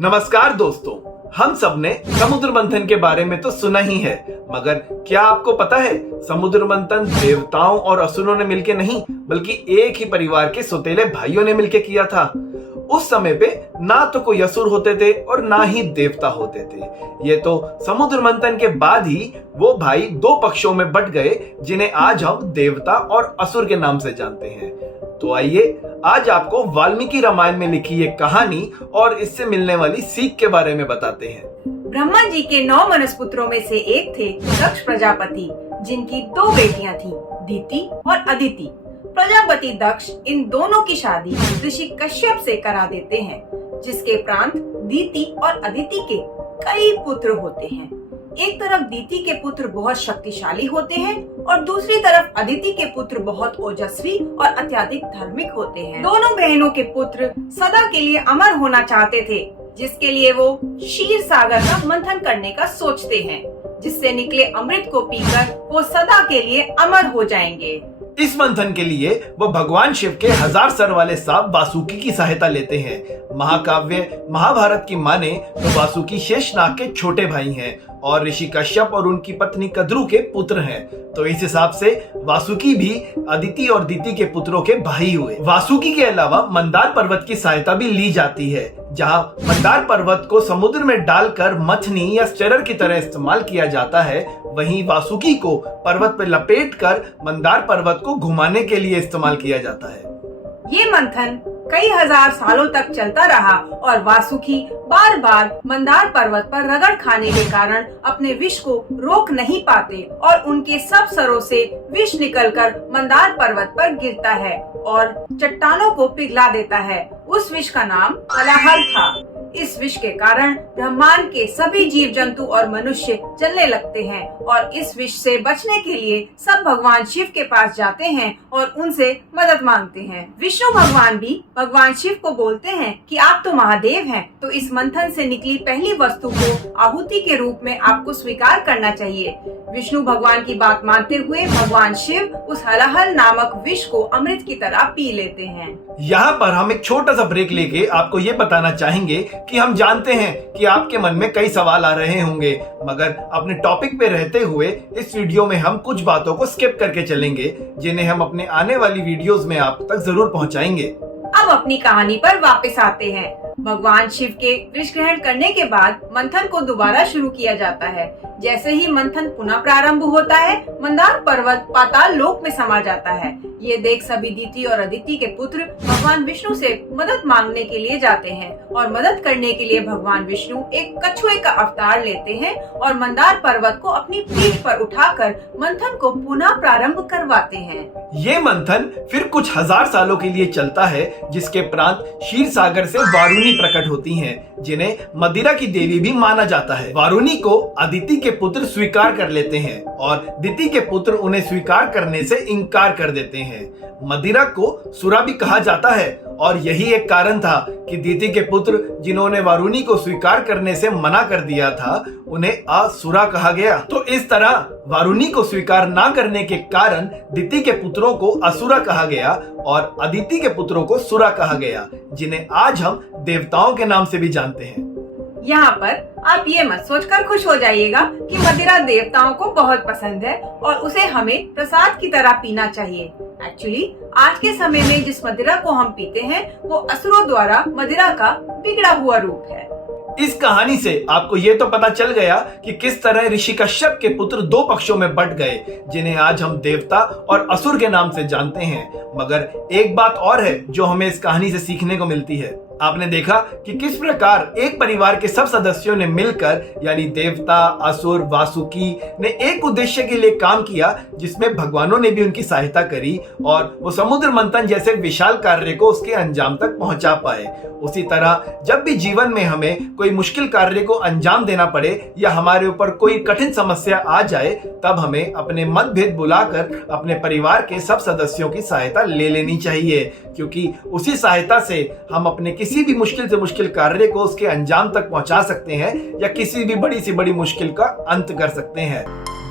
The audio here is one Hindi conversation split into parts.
नमस्कार दोस्तों, हम सब ने समुद्र मंथन के बारे में तो सुना ही है, मगर क्या आपको पता है समुद्र मंथन देवताओं और असुरों ने मिलकर नहीं बल्कि एक ही परिवार के सौतेले भाइयों ने मिलकर किया था। उस समय पे ना तो कोई असुर होते थे और ना ही देवता होते थे। ये तो समुद्र मंथन के बाद ही वो भाई दो पक्षों में बट गए जिन्हें आज हम देवता और असुर के नाम से जानते हैं। तो आइए आज आपको वाल्मीकि रामायण में लिखी एक कहानी और इससे मिलने वाली सीख के बारे में बताते हैं। ब्रह्मा जी के 9 मनुष्य में से एक थे दक्ष प्रजापति, जिनकी 2 बेटियां थीं, दीति और अदिति। प्रजापति दक्ष इन दोनों की शादी ऋषि कश्यप से करा देते हैं, जिसके उपरांत दीति और अदिति के कई पुत्र होते हैं। एक तरफ दीति के पुत्र बहुत शक्तिशाली होते हैं और दूसरी तरफ अदिति के पुत्र बहुत ओजस्वी और अत्यधिक धार्मिक होते हैं। दोनों बहनों के पुत्र सदा के लिए अमर होना चाहते थे, जिसके लिए वो क्षीर सागर का मंथन करने का सोचते हैं, जिससे निकले अमृत को पीकर वो सदा के लिए अमर हो जाएंगे। इस मंथन के लिए वो भगवान शिव के 1000 सर वाले सांप वासुकी की सहायता लेते हैं। महाकाव्य महाभारत की माने तो वासुकी शेषनाग के छोटे भाई हैं और ऋषि कश्यप और उनकी पत्नी कद्रु के पुत्र हैं। तो इस हिसाब से वासुकी भी अदिति और दीति के पुत्रों के भाई हुए। वासुकी के अलावा मंदार पर्वत की सहायता भी ली जाती है, जहां मंदार पर्वत को समुद्र में डालकर मथनी या स्टिरर की तरह इस्तेमाल किया जाता है, वहीं वासुकी को पर्वत पर लपेटकर मंदार पर्वत को घुमाने के लिए इस्तेमाल किया जाता है। ये मंथन कई हजार सालों तक चलता रहा और वासुकी बार बार मंदार पर्वत पर रगड़ खाने के कारण अपने विष को रोक नहीं पाते और उनके सब सरों से विष निकलकर मंदार पर्वत पर गिरता है और चट्टानों को पिघला देता है। उस विष का नाम हलाहल था। इस विष के कारण ब्रह्मांड के सभी जीव जंतु और मनुष्य जलने लगते हैं और इस विष से बचने के लिए सब भगवान शिव के पास जाते हैं और उनसे मदद मांगते हैं। विष्णु भगवान भी भगवान शिव को बोलते हैं कि आप तो महादेव हैं, तो इस मंथन से निकली पहली वस्तु को आहुति के रूप में आपको स्वीकार करना चाहिए। विष्णु भगवान की बात मानते हुए भगवान शिव उस हलाहल नामक विष को अमृत की तरह पी लेते हैं। यहाँ पर हम एक छोटा सा ब्रेक लेके आपको ये बताना चाहेंगे कि हम जानते हैं कि आपके मन में कई सवाल आ रहे होंगे, मगर अपने टॉपिक पे रहते हुए इस वीडियो में हम कुछ बातों को स्किप करके चलेंगे, जिन्हें हम अपने आने वाली वीडियोस में आप तक जरूर पहुंचाएंगे। अब अपनी कहानी पर वापस आते हैं। भगवान शिव के विष ग्रहण करने के बाद मंथन को दोबारा शुरू किया जाता है। जैसे ही मंथन पुनः प्रारंभ होता है, मंदार पर्वत पाताल लोक में समा जाता है। ये देख सभी दीति और अदिति के पुत्र भगवान विष्णु से मदद मांगने के लिए जाते हैं और मदद करने के लिए भगवान विष्णु एक कछुए का अवतार लेते हैं और मंदार पर्वत को अपनी पीठ पर उठाकर मंथन को पुनः प्रारंभ करवाते हैं। ये मंथन फिर कुछ 1000 सालों के लिए चलता है, जिसके प्रांत क्षीर सागर से वारुणी प्रकट होती हैं, जिन्हें मदिरा की देवी भी माना जाता है। वारुणी को अदिति के पुत्र स्वीकार कर लेते हैं और दिति के पुत्र उन्हें स्वीकार करने से इनकार कर देते हैं। मदिरा को सुरा भी कहा जाता है और यही एक कारण था कि दीति के पुत्र जिन्होंने वारुणी को स्वीकार करने से मना कर दिया था, उन्हें असुरा कहा गया। तो इस तरह वारुणी को स्वीकार ना करने के कारण दीति के पुत्रों को असुरा कहा गया और अदिति के पुत्रों को सुरा कहा गया, जिन्हें आज हम देवताओं के नाम से भी जानते हैं। यहाँ पर आप ये मत सोचकर खुश हो जाइएगा कि मदिरा देवताओं को बहुत पसंद है और उसे हमें प्रसाद की तरह पीना चाहिए। एक्चुअली आज के समय में जिस मदिरा को हम पीते हैं वो असुरों द्वारा मदिरा का बिगड़ा हुआ रूप है। इस कहानी से आपको ये तो पता चल गया कि किस तरह ऋषि कश्यप के पुत्र 2 पक्षों में बट गए, जिन्हें आज हम देवता और असुर के नाम से जानते हैं। मगर एक बात और है जो हमें इस कहानी से सीखने को मिलती है। आपने देखा कि किस प्रकार एक परिवार के सब सदस्यों ने मिलकर, यानी देवता, असुर, वासुकी ने एक उद्देश्य के लिए काम किया, जिसमें भगवानों ने भी उनकी सहायता करी और वो समुद्र मंथन जैसे विशाल कार्य को उसके अंजाम तक पहुंचा पाए। उसी तरह जब भी जीवन में हमें कोई मुश्किल कार्य को अंजाम देना पड़े या हमारे ऊपर कोई कठिन समस्या आ जाए, तब हमें अपने मतभेद बुलाकर अपने परिवार के सब सदस्यों की सहायता ले लेनी चाहिए, क्योंकि उसी सहायता से हम अपने किसी भी मुश्किल से मुश्किल कार्य को उसके अंजाम तक पहुंचा सकते हैं या किसी भी बड़ी से बड़ी मुश्किल का अंत कर सकते हैं।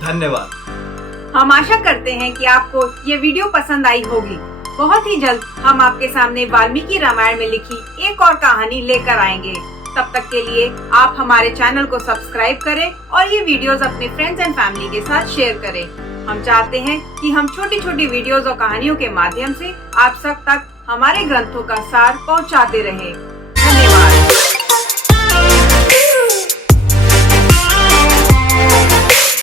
धन्यवाद। हम आशा करते हैं कि आपको ये वीडियो पसंद आई होगी। बहुत ही जल्द हम आपके सामने वाल्मीकि रामायण में लिखी एक और कहानी लेकर आएंगे। तब तक के लिए आप हमारे चैनल को सब्सक्राइब करें और ये वीडियोस अपने फ्रेंड्स एंड फैमिली के साथ शेयर करें। हम चाहते हैं कि हम छोटी छोटी वीडियोस और कहानियों के माध्यम से आप सब तक हमारे ग्रंथों का सार पहुंचाते रहें।